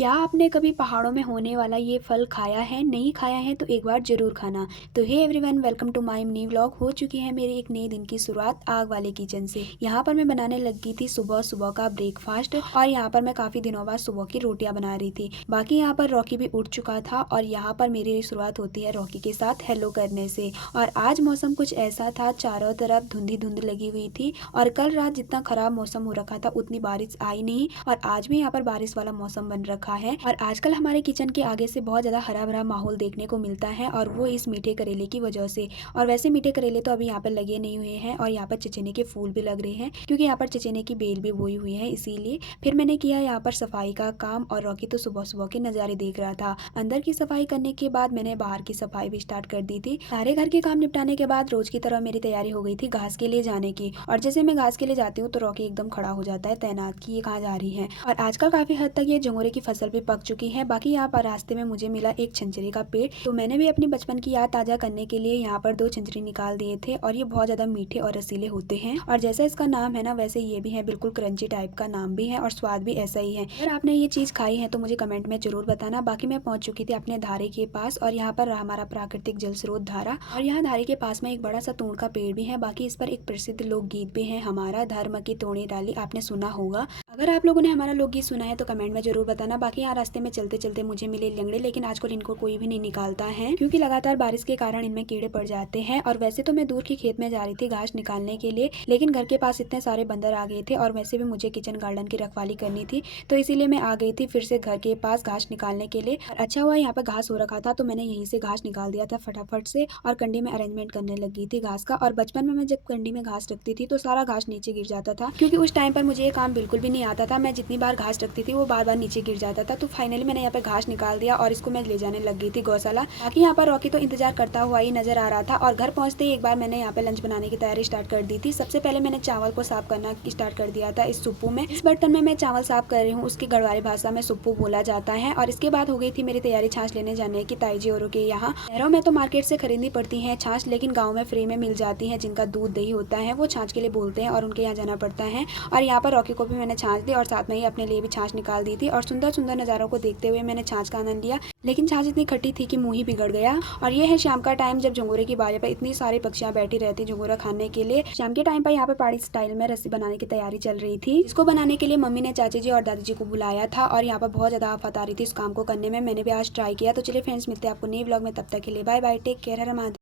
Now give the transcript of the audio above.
क्या आपने कभी पहाड़ों में होने वाला ये फल खाया है? नहीं खाया है तो एक बार ज़रूर खाना। तो hey everyone, welcome to my new vlog. हो चुकी है मेरी एक नए दिन की शुरुआत आग वाले किचन से। यहाँ पर मैं बनाने लगी थी सुबह सुबह का ब्रेकफास्ट और यहाँ पर मैं काफ़ी दिनों बाद सुबह की रोटियाँ बना रही थी। बाकी यहाँ पर रॉकी भी उठ चुका था और यहाँ पर मेरी शुरुआत होती है रॉकी के साथ हेलो करने से। और आज मौसम कुछ ऐसा था, चारों तरफ धुंधी धुंध लगी हुई थी और कल रात जितना खराब मौसम हो रखा था उतनी बारिश आई नहीं और आज भी यहाँ पर बारिश वाला मौसम बन रखा है। और आजकल हमारे किचन के आगे से बहुत ज़्यादा हरा भरा माहौल देखने को मिलता है और वो इस मीठे करेले की वजह से। और वैसे मीठे करेले तो अभी यहाँ पर लगे नहीं हुए हैं और यहाँ पर चचेने के फूल भी लग रहे हैं क्योंकि यहाँ पर चचेने की बेल भी बोई हुई है, इसीलिए फिर मैंने किया यहाँ पर सफाई का काम। और रॉकी तो सुबह सुबह के नज़ारे देख रहा था। अंदर की सफाई करने के बाद मैंने बाहर की सफाई भी स्टार्ट कर दी थी। सारे घर के काम निपटाने के बाद रोज की तरह मेरी तैयारी हो गई थी घास के लिए जाने की। और जैसे मैं घास के लिए जाती हूँ तो रॉकी एकदम खड़ा हो जाता है तैनात कि ये कहाँ जा रही है। और आजकल काफी हद तक ये झंगोरे की फसल भी पक चुकी है। बाकी यहाँ पर रास्ते में मुझे मिला एक छंछरी का पेड़, तो मैंने भी अपनी बचपन की याद ताजा करने के लिए यहाँ पर 2 छंछरी निकाल दिए थे और ये बहुत ज्यादा मीठे और रसीले होते हैं। और जैसा इसका नाम है ना वैसे ये भी है, बिल्कुल क्रंची टाइप का नाम भी है और स्वाद भी ऐसा ही है। अगर आपने ये चीज खाई है तो मुझे कमेंट में जरूर बताना। बाकी मैं पहुंच चुकी थी अपने धारे के पास और यहाँ पर हमारा प्राकृतिक जल स्रोत धारा, और यहाँ धारे के पास में एक बड़ा सा तूड़ का पेड़ भी है। बाकी इस पर एक प्रसिद्ध लोकगीत भी है, हमारा धर्म की तोड़ी डाली, आपने सुना होगा। अगर आप लोगों ने हमारा लोकगीत सुना है तो कमेंट में जरूर बताना। बाकी यहाँ रास्ते में चलते चलते मुझे मिले लंगड़े, लेकिन आजकल इनको कोई भी नहीं निकालता है क्योंकि लगातार बारिश के कारण इनमें कीड़े पड़ जाते हैं। और वैसे तो मैं दूर के खेत में जा रही थी घास निकालने के लिए, लेकिन घर के पास इतने सारे बंदर आ गए थे और वैसे भी मुझे किचन गार्डन की रखवाली करनी थी, तो इसीलिए मैं आ गई थी फिर से घर के पास घास निकालने के लिए। और अच्छा हुआ यहाँ पर घास हो रखा था तो मैंने यहीं से घास निकाल दिया था फटाफट से और कंडी में अरेंजमेंट करने लगी थी घास का। और बचपन में मैं जब कंडी में घास रखती थी तो सारा घास नीचे गिर जाता था क्योंकि उस टाइम पर मुझे ये काम बिल्कुल भी नहीं आता था। मैं जितनी बार घास रखती थी वो बार बार नीचे गिर जाता था। तो फाइनली मैंने यहाँ पर घास निकाल दिया और इसको मैं ले जाने लग गई थी गौशाला। बाकी यहाँ पर रॉकी तो इंतजार करता हुआ ही नजर आ रहा था। और घर पहुंचते ही एक बार मैंने यहाँ पे लंच बनाने की तैयारी स्टार्ट कर दी थी। सबसे पहले मैंने चावल को साफ करना स्टार्ट कर दिया था इस सुप्पू में। इस बर्तन में मैं चावल साफ कर रही हूँ, उसकी गढ़वाली भाषा में सुप्पू बोला जाता है। और इसके बाद हो गई थी मेरी तैयारी छाछ लेने जाने की ताई जी औरों के यहाँ। शहरों में तो मार्केट से खरीदनी पड़ती है छाछ, लेकिन गाँव में फ्री में मिल जाती है। जिनका दूध दही होता है वो छाछ के लिए बोलते हैं और उनके यहाँ जाना पड़ता है। और यहाँ पर रॉकी को भी मैंने छाछ दी और साथ में ही अपने लिए भी छाछ निकाल दी थी। और सुंदर सुंदर नज़ारों को देखते हुए मैंने छाछ का आनंद लिया, लेकिन छाछ इतनी खट्टी थी कि मुंह ही बिगड़ गया। और ये है शाम का टाइम जब झंगोरे की बारी पर इतनी सारी पक्षियां बैठी रहती झंगोरा खाने के लिए। शाम के टाइम पर यहाँ पे पहाड़ी स्टाइल में रस्सी बनाने की तैयारी चल रही थी। इसको बनाने के लिए मम्मी ने चाची जी और दादी जी को बुलाया था और यहाँ पर बहुत ज्यादा आफत आ रही थी इस काम को करने में। मैंने भी आज ट्राई किया। तो चलिए फ्रेंड्स, मिलते हैं आपको नए व्लॉग में, तब तक के लिए बाय बाय, टेक केयर, हर महादेव।